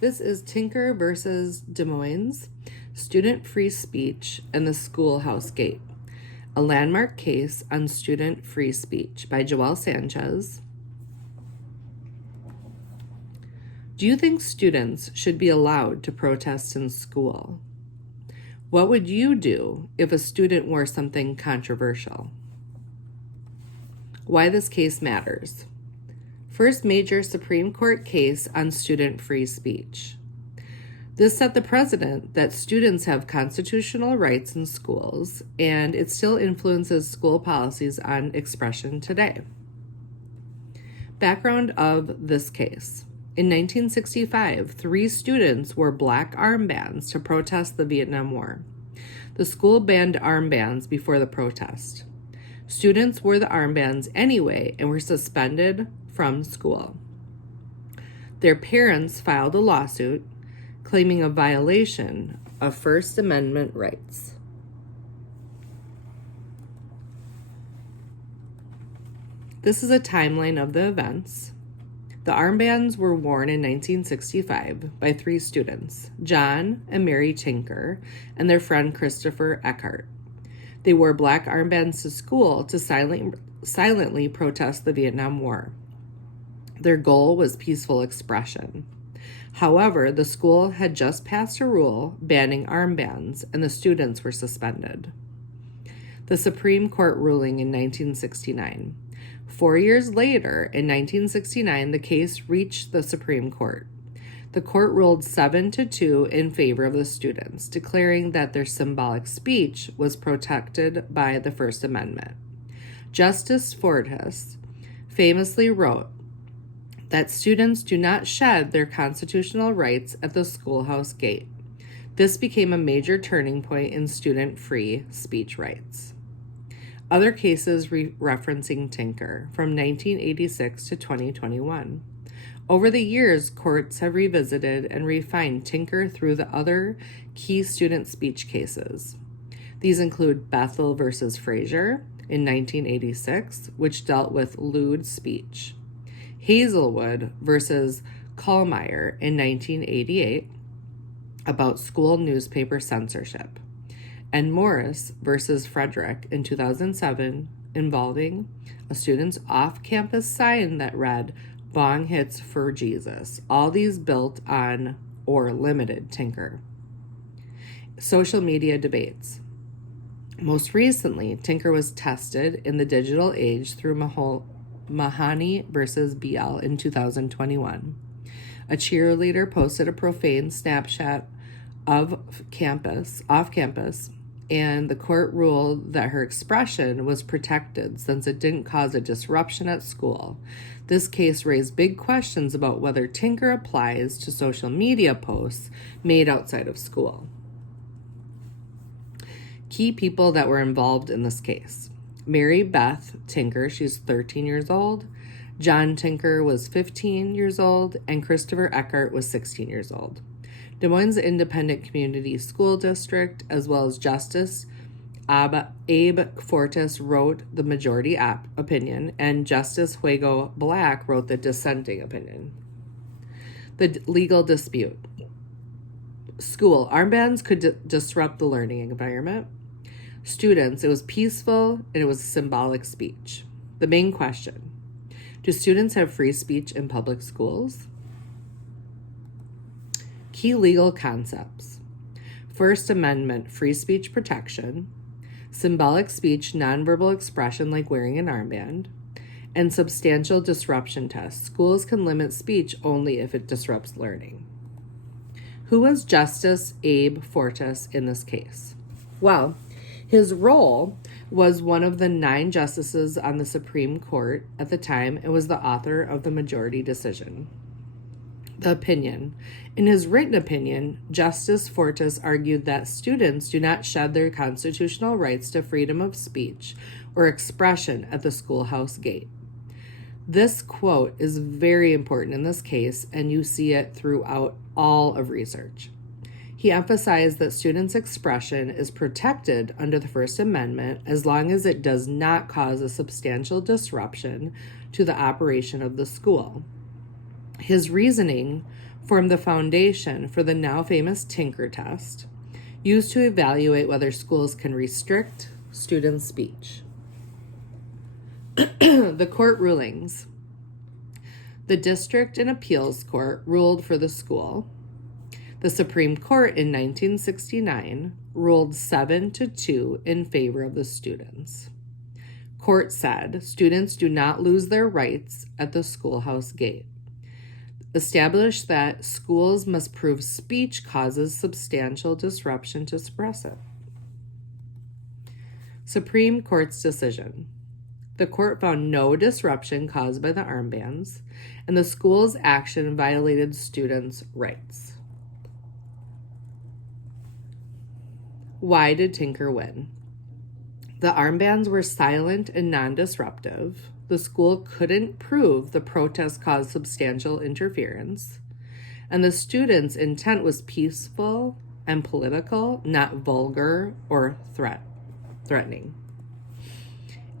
This is Tinker versus Des Moines, Student Free Speech and the Schoolhouse Gate, a landmark case on student free speech by Joelle Sanchez. Do you think students should be allowed to protest in school? What would you do if a student wore something controversial? Why this case matters. First major Supreme Court case on student free speech. This set the precedent that students have constitutional rights in schools, and it still influences school policies on expression today. Background of this case. In 1965, 3 students wore black armbands to protest the Vietnam War. The school banned armbands before the protest. Students wore the armbands anyway and were suspended from school. Their parents filed a lawsuit claiming a violation of First Amendment rights. This is a timeline of the events. The armbands were worn in 1965 by 3 students, John and Mary Tinker, and their friend Christopher Eckhart. They wore black armbands to school to silently protest the Vietnam War. Their goal was peaceful expression. However, the school had just passed a rule banning armbands, and the students were suspended. The Supreme Court ruling in 1969. 4 years later, in 1969, the case reached the Supreme Court. The court ruled 7-2 in favor of the students, declaring that their symbolic speech was protected by the First Amendment. Justice Fortas famously wrote that students do not shed their constitutional rights at the schoolhouse gate. This became a major turning point in student-free speech rights. Other cases referencing Tinker from 1986 to 2021. Over the years, courts have revisited and refined Tinker through the other key student speech cases. These include Bethel versus Frazier in 1986, which dealt with lewd speech. Hazelwood versus Kallmeyer in 1988 about school newspaper censorship, and Morris versus Frederick in 2007 involving a student's off-campus sign that read, "Bong hits for Jesus." All these built on or limited Tinker. Social media debates. Most recently, Tinker was tested in the digital age through Mahoney versus BL in 2021. A cheerleader posted a profane snapshot of off campus, and the court ruled that her expression was protected since it didn't cause a disruption at school. This case raised big questions about whether Tinker applies to social media posts made outside of school. Key people that were involved in this case. Mary Beth Tinker, she's 13 years old. John Tinker was 15 years old, and Christopher Eckhart was 16 years old. Des Moines Independent Community School District, as well as Justice Abe Fortas wrote the majority opinion, and Justice Hugo Black wrote the dissenting opinion. The legal dispute. School armbands could disrupt the learning environment. Students, it was peaceful and it was symbolic speech. The main question: do students have free speech in public schools? Key legal concepts: First Amendment free speech protection, symbolic speech nonverbal expression like wearing an armband, and substantial disruption test. Schools can limit speech only if it disrupts learning. Who was Justice Abe Fortas in this case? Well, his role was one of the 9 justices on the Supreme Court at the time and was the author of the majority decision. The opinion. In his written opinion, Justice Fortas argued that students do not shed their constitutional rights to freedom of speech or expression at the schoolhouse gate. This quote is very important in this case, and you see it throughout all of research. He emphasized that students' expression is protected under the First Amendment as long as it does not cause a substantial disruption to the operation of the school. His reasoning formed the foundation for the now famous Tinker test, used to evaluate whether schools can restrict students' speech. The court rulings. The District and Appeals Court ruled for the school. The Supreme Court in 1969 ruled 7-2 in favor of the students. Court said students do not lose their rights at the schoolhouse gate. Established that schools must prove speech causes substantial disruption to suppress it. Supreme Court's decision. The court found no disruption caused by the armbands, and the school's action violated students' rights. Why did Tinker win? The armbands were silent and non-disruptive. The school couldn't prove the protest caused substantial interference, and the students' intent was peaceful and political, not vulgar or threatening.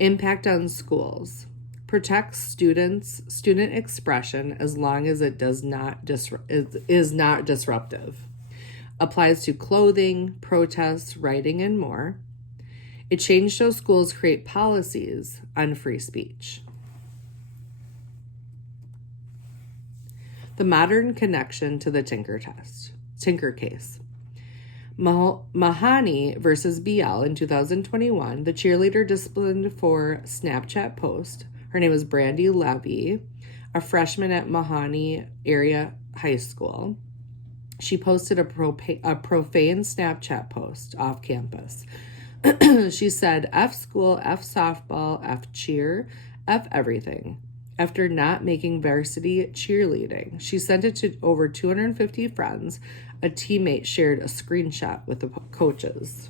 Impact on schools. Protects student expression as long as it is not disruptive. Applies to clothing, protests, writing, and more. It changed how schools create policies on free speech. The modern connection to the Tinker case. Mahoney versus BL in 2021, the cheerleader disciplined for Snapchat post. Her name was Brandy Levy, a freshman at Mahoney Area High School. She posted a profane Snapchat post off campus. She said, F school, F softball, F cheer, F everything. After not making varsity cheerleading, she sent it to over 250 friends. A teammate shared a screenshot with the coaches.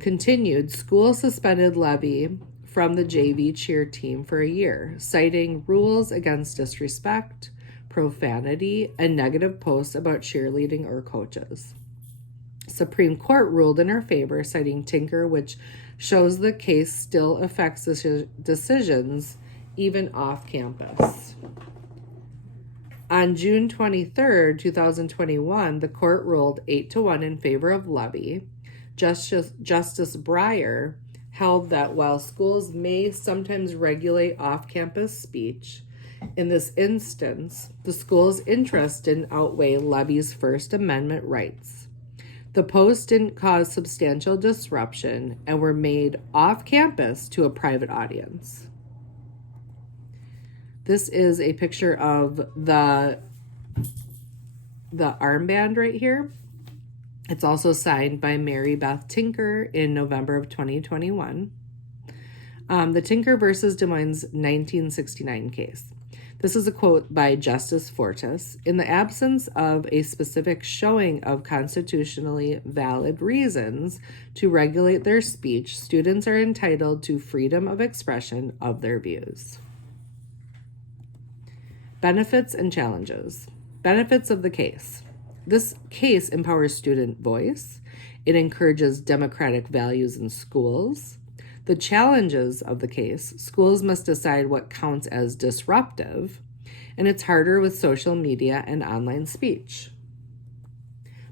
Continued, school suspended Levy from the JV cheer team for a year, citing rules against disrespect, profanity, and negative posts about cheerleading or coaches. Supreme Court ruled in her favor, citing Tinker, which shows the case still affects decisions even off campus. On June 23rd, 2021, the court ruled 8-1 in favor of Levy. Justice Breyer held that while schools may sometimes regulate off-campus speech, in this instance, the school's interest didn't outweigh Levy's First Amendment rights. The posts didn't cause substantial disruption and were made off-campus to a private audience. This is a picture of the armband right here. It's also signed by Mary Beth Tinker in November of 2021. The Tinker versus Des Moines 1969 case. This is a quote by Justice Fortas. In the absence of a specific showing of constitutionally valid reasons to regulate their speech, students are entitled to freedom of expression of their views. Benefits and challenges. Benefits of the case. This case empowers student voice. It encourages democratic values in schools. The challenges of the case, schools must decide what counts as disruptive, and it's harder with social media and online speech.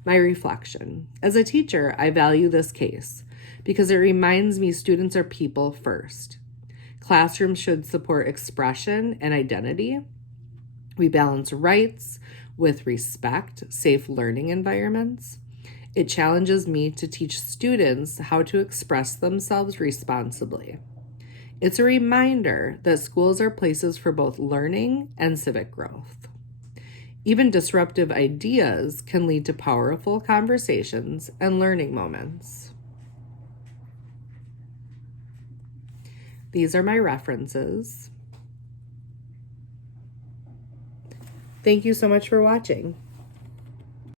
My reflection. As a teacher, I value this case because it reminds me students are people first. Classrooms should support expression and identity. We balance rights with respect, safe learning environments. It challenges me to teach students how to express themselves responsibly. It's a reminder that schools are places for both learning and civic growth. Even disruptive ideas can lead to powerful conversations and learning moments. These are my references. Thank you so much for watching.